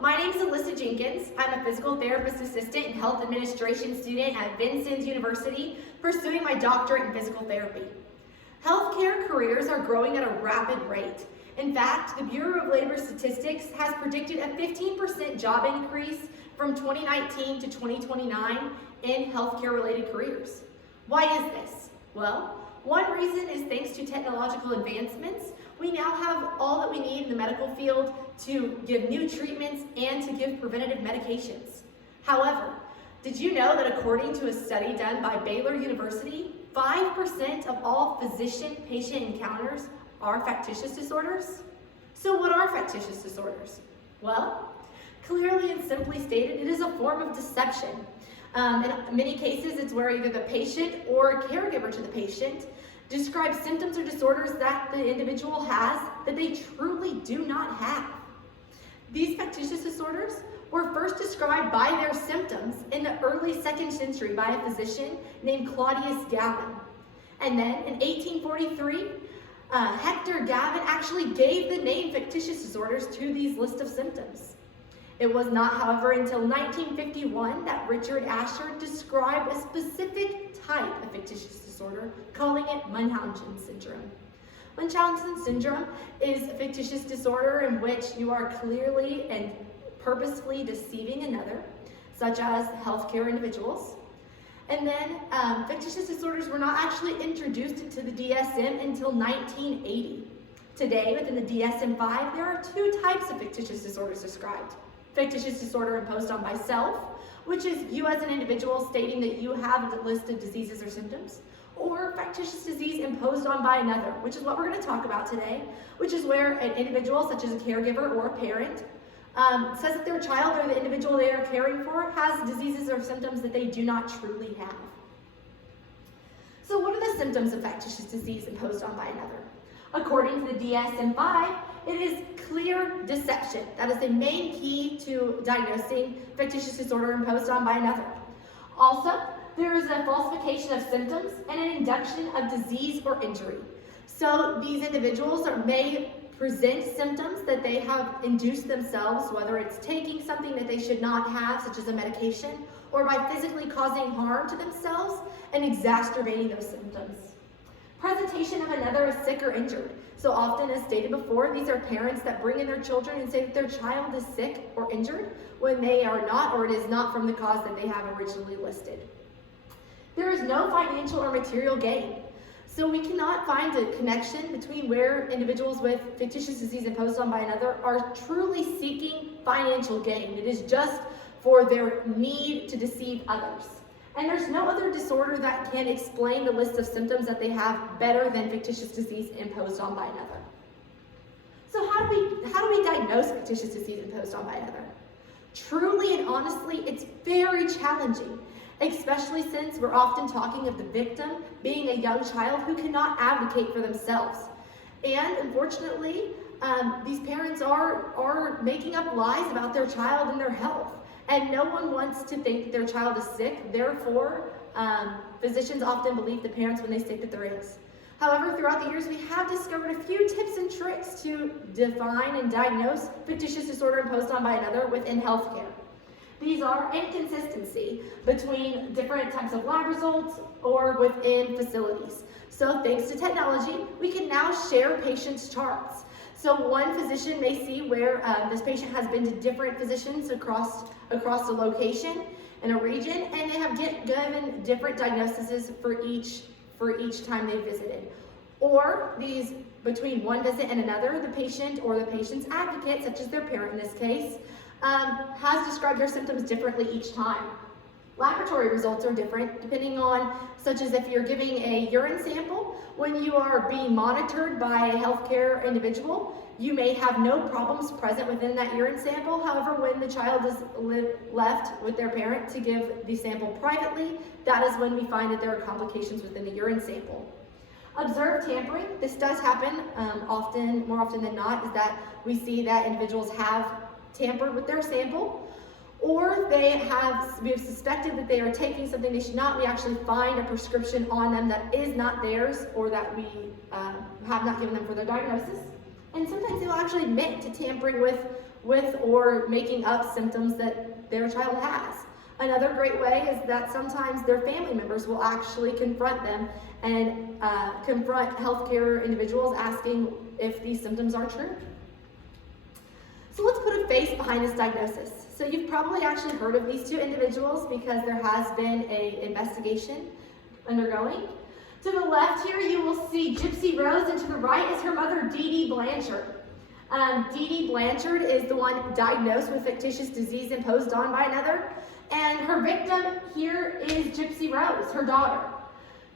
my name is Alyssa Jenkins. I'm a physical therapist assistant and health administration student at Vincennes University, pursuing my doctorate in physical therapy. Healthcare careers are growing at a rapid rate. In fact, the Bureau of Labor Statistics has predicted a 15% job increase from 2019 to 2029 in healthcare-related careers. Why is this? Well, one reason is thanks to technological advancements. We now have all that we need in the medical field to give new treatments and to give preventative medications. However, did you know that according to a study done by Baylor University, 5% of all physician-patient encounters are factitious disorders? So what are factitious disorders? Well, clearly and simply stated, it is a form of deception. In many cases, it's where either the patient or a caregiver to the patient describes symptoms or disorders that the individual has that they truly do not have. These factitious disorders were first described by their symptoms in the early 2nd century by a physician named Claudius Gavin. And then in 1843, Hector Gavin actually gave the name factitious disorders to these list of symptoms. It was not, however, until 1951 that Richard Asher described a specific type of factitious disorder, calling it Munchausen syndrome. Munchausen syndrome is a fictitious disorder in which you are clearly and purposefully deceiving another, such as healthcare individuals. And then fictitious disorders were not actually introduced into the DSM until 1980. Today, within the DSM-5, there are 2 types of fictitious disorders described. Fictitious disorder imposed on by self, which is you as an individual stating that you have a list of diseases or symptoms, or factitious disease imposed on by another, which is what we're going to talk about today, which is where an individual, such as a caregiver or a parent, says that their child or the individual they are caring for has diseases or symptoms that they do not truly have. So what are the symptoms of factitious disease imposed on by another? According to the DSM-5, it is clear deception. That is the main key to diagnosing factitious disorder imposed on by another. Also, there is a falsification of symptoms and an induction of disease or injury. So these individuals may present symptoms that they have induced themselves, whether it's taking something that they should not have, such as a medication, or by physically causing harm to themselves and exacerbating those symptoms. Presentation of another as sick or injured. So often, as stated before, these are parents that bring in their children and say that their child is sick or injured when they are not, or it is not from the cause that they have originally listed. There is no financial or material gain. So we cannot find a connection between where individuals with fictitious disease imposed on by another are truly seeking financial gain. It is just for their need to deceive others. And there's no other disorder that can explain the list of symptoms that they have better than fictitious disease imposed on by another. So how do we diagnose fictitious disease imposed on by another? Truly and honestly, it's very challenging, especially since we're often talking of the victim being a young child who cannot advocate for themselves. And unfortunately, these parents are making up lies about their child and their health. And no one wants to think that their child is sick. Therefore, physicians often believe the parents when they state that there is. However, throughout the years, we have discovered a few tips and tricks to define and diagnose fictitious disorder imposed on by another within healthcare. These are inconsistency between different types of lab results or within facilities. So thanks to technology, we can now share patients' charts. So one physician may see where this patient has been to different physicians across the location in a region, and they have given different diagnoses for each time they visited. Or these between one visit and another, the patient or the patient's advocate, such as their parent in this case, has described their symptoms differently each time. Laboratory results are different depending on, such as if you're giving a urine sample, when you are being monitored by a healthcare individual, you may have no problems present within that urine sample. However, when the child is left with their parent to give the sample privately, that is when we find that there are complications within the urine sample. Observed tampering. This does happen more often than not, is that we see that individuals have tampered with their sample, or we have suspected that they are taking something they should not. We actually find a prescription on them that is not theirs, or that we have not given them for their diagnosis. And sometimes they will actually admit to tampering with or making up symptoms that their child has. Another great way is that sometimes their family members will actually confront them and confront healthcare individuals asking if these symptoms are true. So let's put a face behind this diagnosis. So you've probably actually heard of these two individuals because there has been an investigation undergoing. To the left here, you will see Gypsy Rose, and to the right is her mother, Dee Dee Blanchard. Dee Dee Blanchard is the one diagnosed with fictitious disease imposed on by another, and her victim here is Gypsy Rose, her daughter.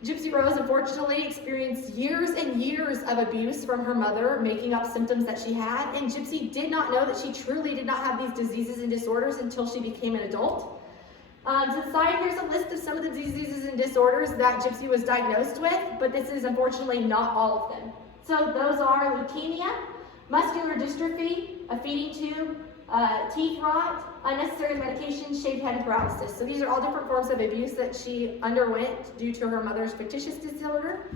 Gypsy Rose unfortunately experienced years and years of abuse from her mother, making up symptoms that she had, and Gypsy did not know that she truly did not have these diseases and disorders until she became an adult. To the side, here's a list of some of the diseases and disorders that Gypsy was diagnosed with, but this is unfortunately not all of them. So those are leukemia, muscular dystrophy, a feeding tube, teeth rot, unnecessary medication, shaved head, and paralysis. So these are all different forms of abuse that she underwent due to her mother's fictitious disorder.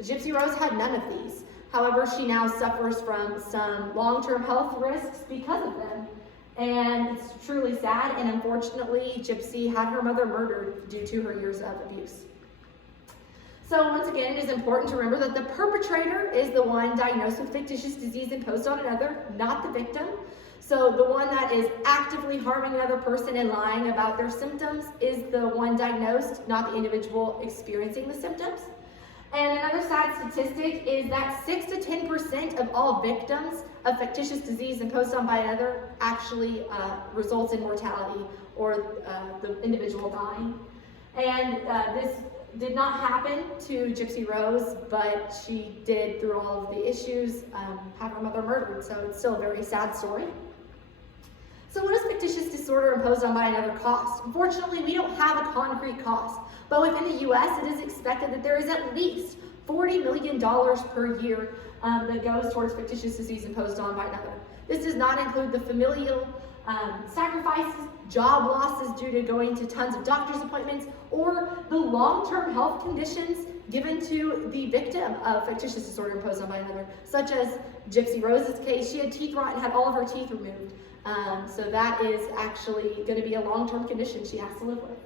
Gypsy Rose had none of these. However, she now suffers from some long-term health risks because of them. And it's truly sad, and unfortunately, Gypsy had her mother murdered due to her years of abuse. So once again, it is important to remember that the perpetrator is the one diagnosed with fictitious disease imposed on another, not the victim. So the one that is actively harming another person and lying about their symptoms is the one diagnosed, not the individual experiencing the symptoms. And another sad statistic is that 6 to 10% of all victims of fictitious disease imposed on by another actually results in mortality or the individual dying. And this did not happen to Gypsy Rose, but she did, through all of the issues, have her mother murdered. So it's still a very sad story. So what does fictitious disorder imposed on by another cost? Unfortunately, we don't have a concrete cost, but within the U.S., it is expected that there is at least $40 million per year that goes towards fictitious disease imposed on by another. This does not include the familial sacrifices, job losses due to going to tons of doctor's appointments, or the long-term health conditions given to the victim of fictitious disorder imposed on by another, such as Gypsy Rose's case. She had teeth rot and had all of her teeth removed. So that is actually going to be a long-term condition she has to live with.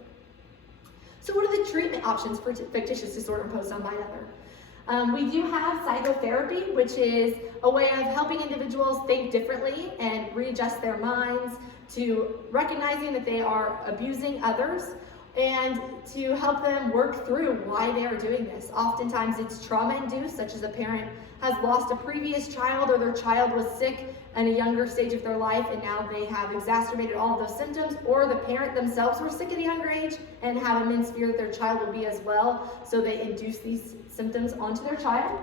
So what are the treatment options for fictitious disorder imposed on by another? We do have psychotherapy, which is a way of helping individuals think differently and readjust their minds to recognizing that they are abusing others and to help them work through why they are doing this. Oftentimes it's trauma-induced, such as a parent has lost a previous child or their child was sick in a younger stage of their life and now they have exacerbated all of those symptoms, or the parent themselves were sick at a younger age and have immense fear that their child will be as well, so they induce these symptoms onto their child.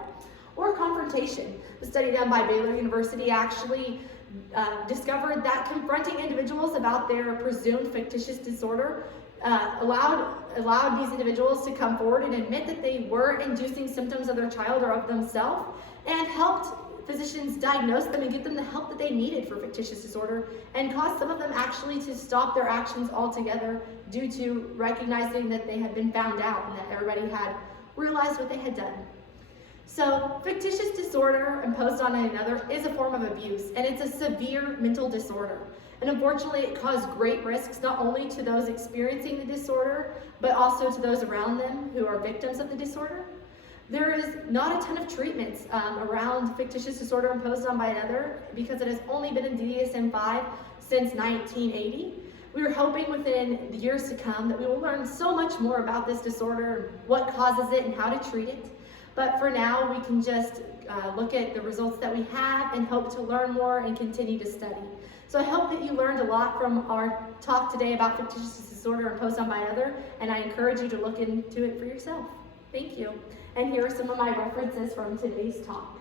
Or confrontation. The study done by Baylor University actually discovered that confronting individuals about their presumed fictitious disorder allowed these individuals to come forward and admit that they were inducing symptoms of their child or of themselves, and helped physicians diagnose them and get them the help that they needed for fictitious disorder, and caused some of them actually to stop their actions altogether due to recognizing that they had been found out and that everybody had realized what they had done. So fictitious disorder imposed on another is a form of abuse, and it's a severe mental disorder. And unfortunately, it caused great risks not only to those experiencing the disorder, but also to those around them who are victims of the disorder. There is not a ton of treatments around fictitious disorder imposed on by another because it has only been in DSM-5 since 1980. We are hoping within the years to come that we will learn so much more about this disorder, what causes it, and how to treat it. But for now, we can just look at the results that we have and hope to learn more and continue to study. So I hope that you learned a lot from our talk today about fictitious disorder imposed on by another, and I encourage you to look into it for yourself. Thank you. And here are some of my references from today's talk.